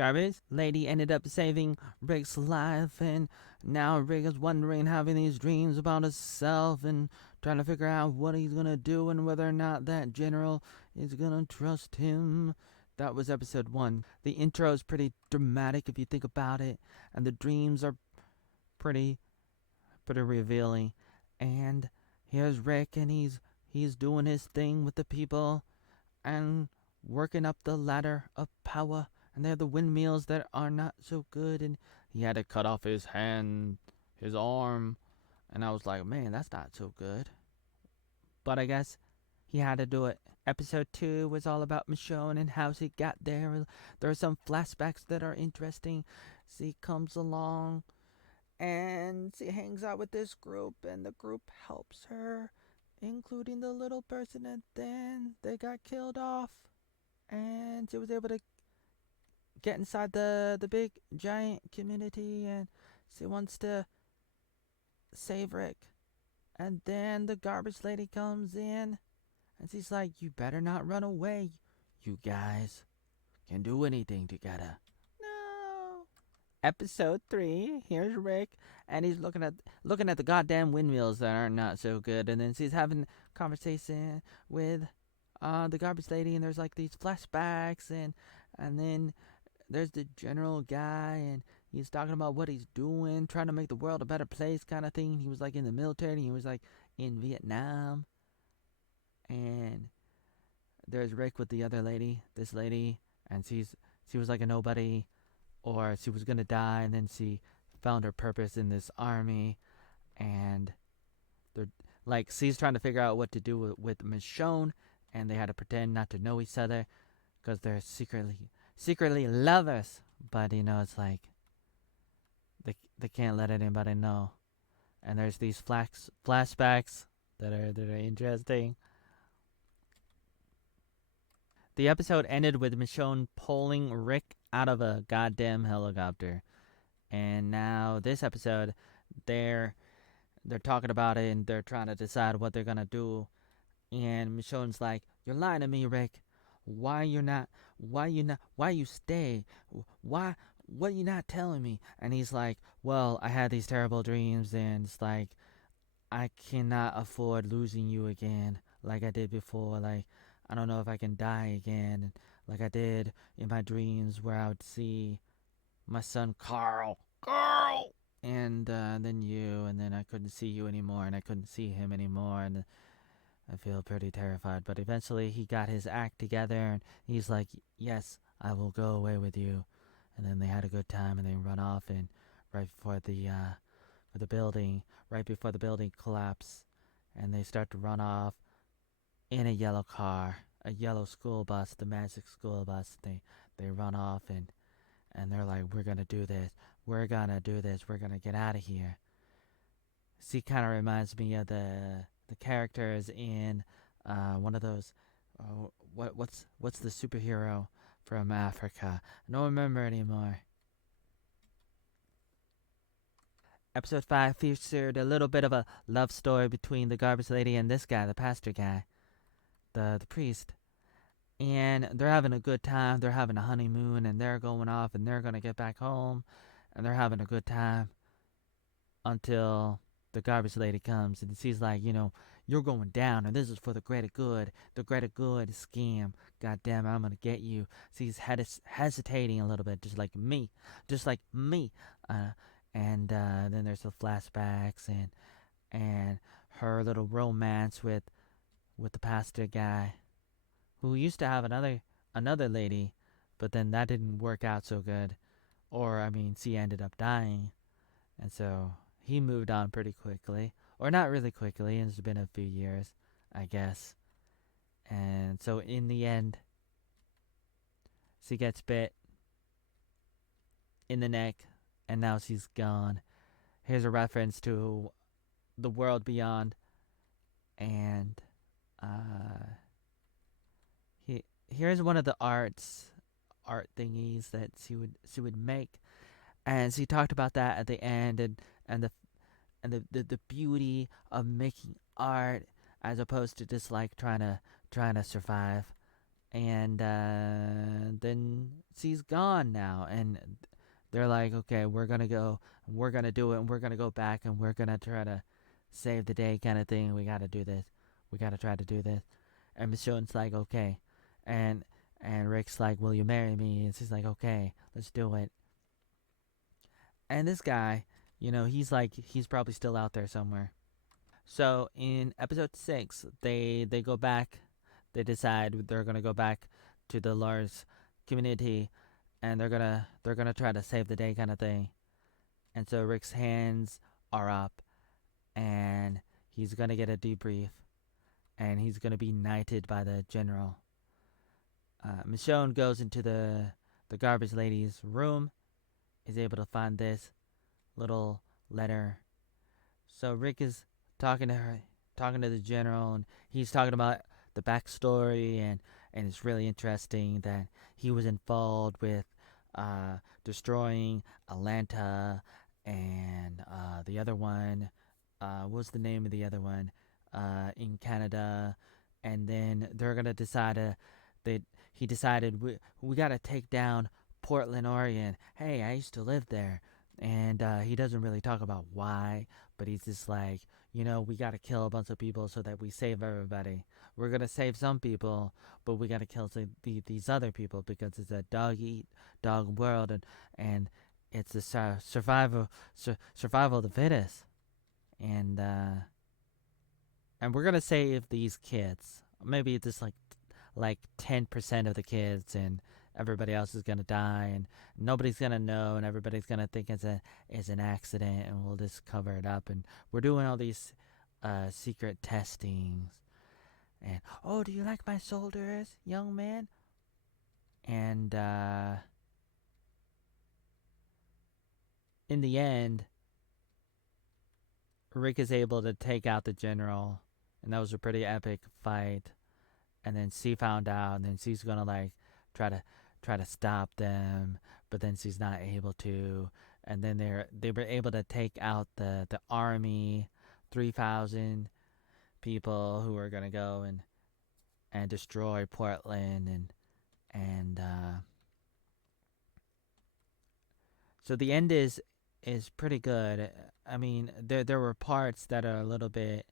Garbage lady ended up saving Rick's life, and now Rick is wondering, having these dreams about himself and trying to figure out what he's gonna do and whether or not that general is gonna trust him. That was episode 1. The intro is pretty dramatic if you think about it, and the dreams are pretty revealing. And here's Rick, and he's doing his thing with the people and working up the ladder of power. And they're the windmills that are not so good. And he had to cut off his hand, his arm. And I was like, man, that's not so good. But I guess he had to do it. Episode 2 was all about Michonne and how she got there. There are some flashbacks that are interesting. She comes along and she hangs out with this group, and the group helps her, including the little person, and then they got killed off, and she was able to get inside the big giant community, and she wants to save Rick. And then the garbage lady comes in, and she's like, you better not run away. You guys can do anything together. No. Episode 3, here's Rick, and he's looking at the goddamn windmills that are not so good, and then she's having a conversation with the garbage lady, and there's like these flashbacks, and then there's the general guy, and he's talking about what he's doing, trying to make the world a better place, kind of thing. He was like in the military, he was like in Vietnam, and there's Rick with the other lady, this lady, and she was like a nobody, or she was gonna die, and then she found her purpose in this army, and they're like, she's trying to figure out what to do with Michonne, and they had to pretend not to know each other because they're secretly lovers, but it's like they can't let anybody know. And there's these flashbacks that are interesting. The episode ended with Michonne pulling Rick out of a goddamn helicopter. And now this episode, they're talking about it, and they're trying to decide what they're gonna do. And Michonne's like, "You're lying to me, Rick. Why you're not? Why you stay? Why? What you not telling me?" And he's like, "Well, I had these terrible dreams, and it's like I cannot afford losing you again, like I did before. Like, I don't know if I can die again, like I did in my dreams, where I would see my son Carl, and then you, and then I couldn't see you anymore, and I couldn't see him anymore, and I feel pretty terrified." But eventually he got his act together, and he's like, "Yes, I will go away with you." And then they had a good time, and they run off, and right before the building, right before the building collapsed, and they start to run off in a yellow car, a yellow school bus, the magic school bus. They run off, and they're like, "We're gonna do this. We're gonna do this. We're gonna get out of here." She kind of reminds me of the characters in one of those. What's the superhero from Africa? I don't remember anymore. Episode 5 featured a little bit of a love story between the garbage lady and this guy, the pastor guy, the priest. And they're having a good time. They're having a honeymoon, and they're going off, and they're gonna get back home, and they're having a good time until the garbage lady comes, and she's like, "You're going down, and this is for the greater good. The greater good scam. God damn it, I'm gonna get you." She's hesitating a little bit, just like me, just like me. Uh, and then there's the flashbacks, and her little romance with the pastor guy, who used to have another lady, but then that didn't work out so good. Or I mean, she ended up dying, and so he moved on pretty quickly, or not really quickly. It's been a few years, I guess. And so in the end, she gets bit in the neck, and now she's gone. Here's a reference to the world beyond, and here's one of the art thingies that she would make, and she talked about that at the end, and the beauty of making art as opposed to just like trying to survive. and then she's gone now, and they're like, okay, we're gonna go, we're gonna do it, and we're gonna go back, and we're gonna try to save the day, kind of thing. We gotta do this. We gotta try to do this. And Michonne's like, okay, and Rick's like, will you marry me? And she's like, okay, let's do it. And this guy, he's like, he's probably still out there somewhere. So in episode 6, they go back. They decide they're gonna go back to the Lars community, and they're gonna try to save the day, kind of thing. And so Rick's hands are up, and he's gonna get a debrief, and he's gonna be knighted by the general. Michonne goes into the garbage lady's room, is able to find this little letter. So Rick is talking to her, talking to the general, and he's talking about the backstory, and it's really interesting that he was involved with destroying Atlanta, and the other one. What's the name of the other one? In Canada, and then they're gonna decide they he decided we gotta take down Portland, Oregon. Hey, I used to live there, and he doesn't really talk about why, but he's just like, we gotta kill a bunch of people so that we save everybody. We're gonna save some people, but we gotta kill these other people because it's a dog eat dog world, and it's the survival of the fittest, and we're gonna save these kids. Maybe just like 10% of the kids, and everybody else is gonna die, and nobody's gonna know, and everybody's gonna think it's an accident, and we'll just cover it up. And we're doing all these secret testings. And oh, do you like my shoulders, young man? And in the end, Rick is able to take out the general, and that was a pretty epic fight. And then she found out, and then she's gonna like try to stop them, but then she's not able to. And then they were able to take out the army, 3,000 people who were gonna go and destroy Portland, and so the end is pretty good. I mean, there were parts that are a little bit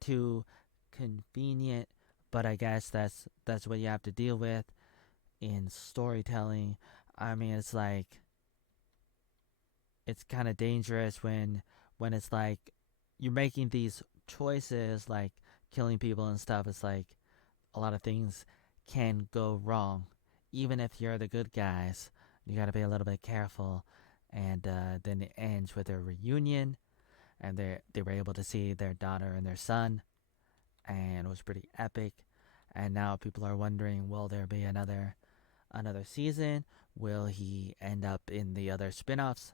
too convenient, but I guess that's what you have to deal with in storytelling. I mean, it's like it's kind of dangerous when it's like you're making these choices like killing people and stuff. It's like a lot of things can go wrong, even if you're the good guys. You got to be a little bit careful. And then it ends with a reunion, and they were able to see their daughter and their son, and it was pretty epic. And now people are wondering, will there be another season? Will he end up in the other spin-offs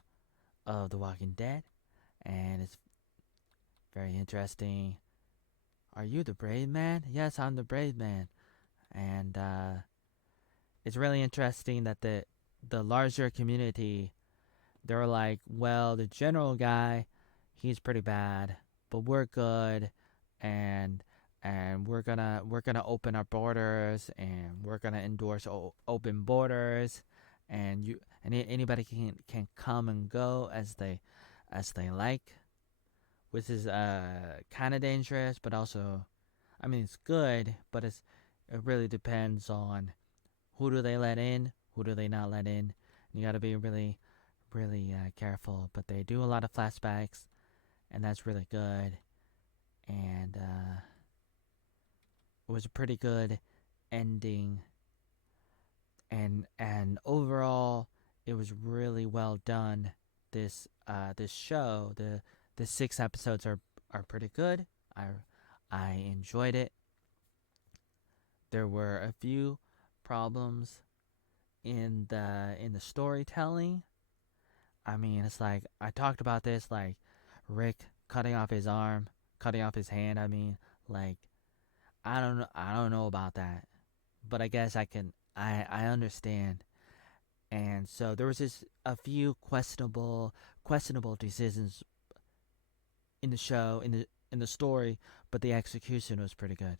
of The Walking Dead? And it's very interesting. Are you the brave man? Yes, I'm the brave man. And it's really interesting that the larger community, they're like, well, the general guy, he's pretty bad, but we're good, and we're gonna open our borders, and we're gonna endorse open borders, and anybody can come and go as they like, which is kind of dangerous, but also, I mean, it's good, but it really depends on who do they let in, who do they not let in. You got to be really, really careful. But they do a lot of flashbacks, and that's really good. And it was a pretty good ending, and overall, it was really well done. This show, the 6 episodes are pretty good. I enjoyed it. There were a few problems in the storytelling. I mean, it's like I talked about this, like Rick cutting off his arm, cutting off his hand. I mean, like I don't know about that, but I guess I understand. And so there was just a few questionable decisions in the show, in the story, but the execution was pretty good.